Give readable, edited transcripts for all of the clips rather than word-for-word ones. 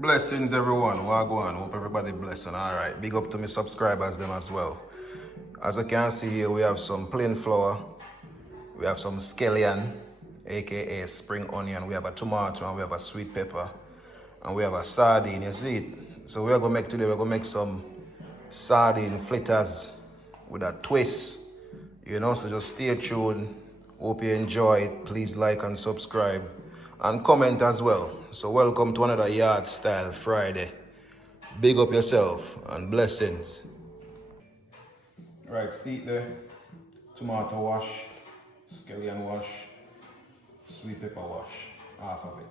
Blessings everyone, wagwan. Hope everybody blessing. Alright, big up to my subscribers them as well. As you can see here, we have some plain flour, we have some scallion, aka spring onion, we have a tomato, and we have a sweet pepper, and we have a sardine. You see it? So we're gonna make some sardine fritters with a twist. So just stay tuned. Hope you enjoy it. Please like and subscribe and comment as well. So welcome to another Yard Style Friday. Big up yourself and blessings. Right, see it there. Tomato wash, scallion wash, sweet pepper wash, half of it.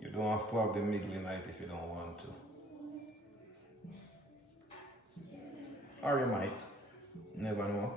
You don't have to have the middle night if you don't want to. Or you might. Never know.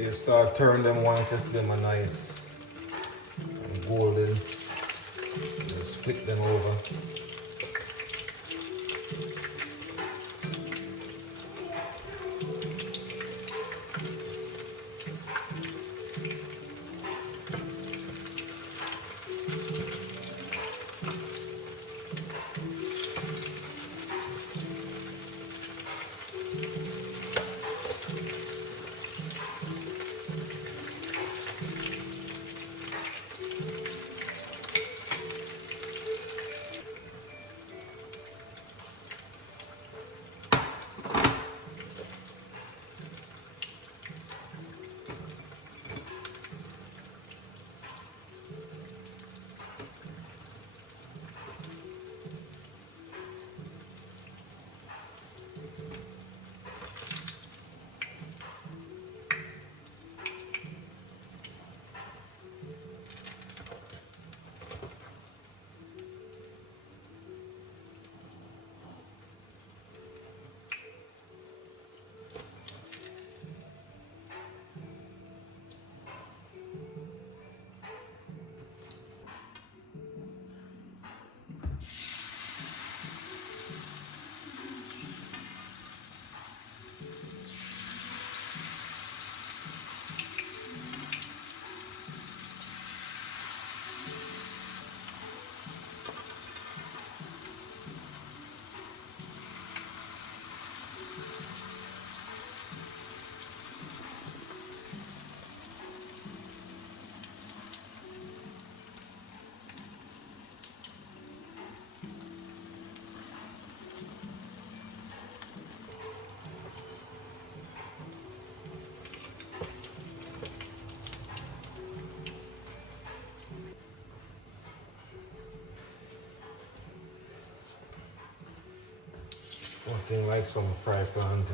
So you start turning them once you see them are nice and golden. You split them over. Nothing like some fried plantain.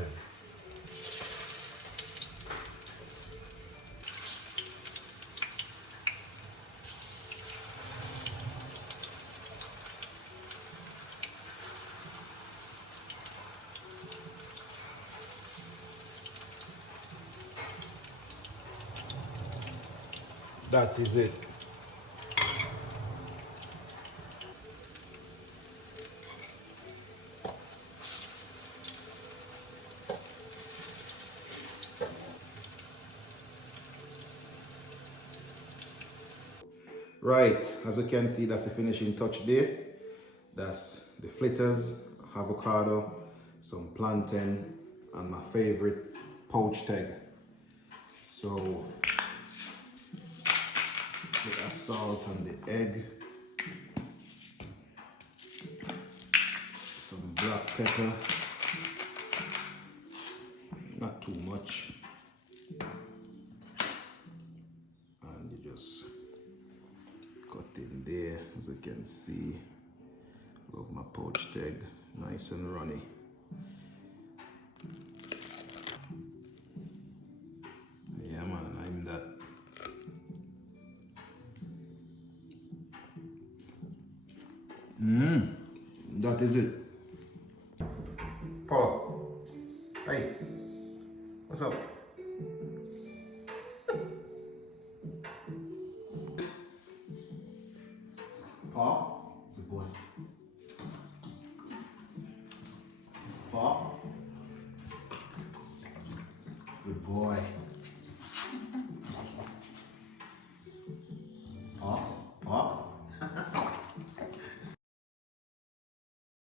That is it. Right, as you can see, that's the finishing touch there. That's the fritters, avocado, some plantain, and my favorite poached egg. So, put a salt on the egg, some black pepper, not too much, and you just cut in there. As you can see, love my poached egg, nice and runny. Yeah man, I'm that. That is it. Paul, hey, what's up? Paul, good boy. Paul, good boy.